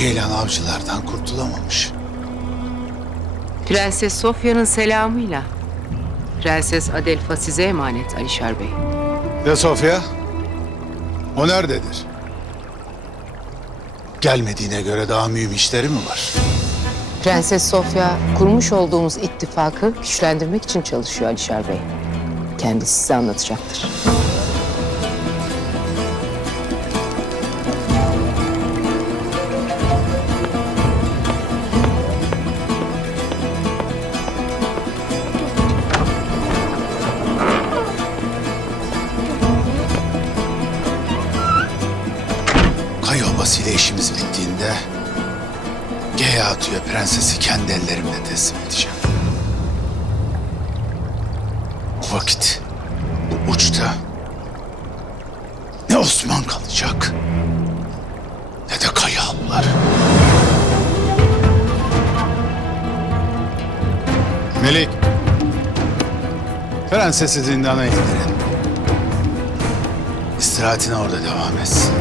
Ceylan avcılardan kurtulamamış. Prenses Sofya'nın selamıyla. Prenses Adelfa size emanet Alişar Bey. Ya Sofya? O nerededir? Gelmediğine göre daha mühim işleri mi var? Prenses Sofya kurmuş olduğumuz ittifakı güçlendirmek için çalışıyor Alişar Bey. Kendisi size anlatacaktır. Kaya işimiz bittiğinde Geyatu'ya prensesi kendi ellerimle teslim edeceğim. O vakit bu uçta ne Osman kalacak ne de Kayalılar. Melik, prensesi zindana indirin. İstirahatine orada devam etsin.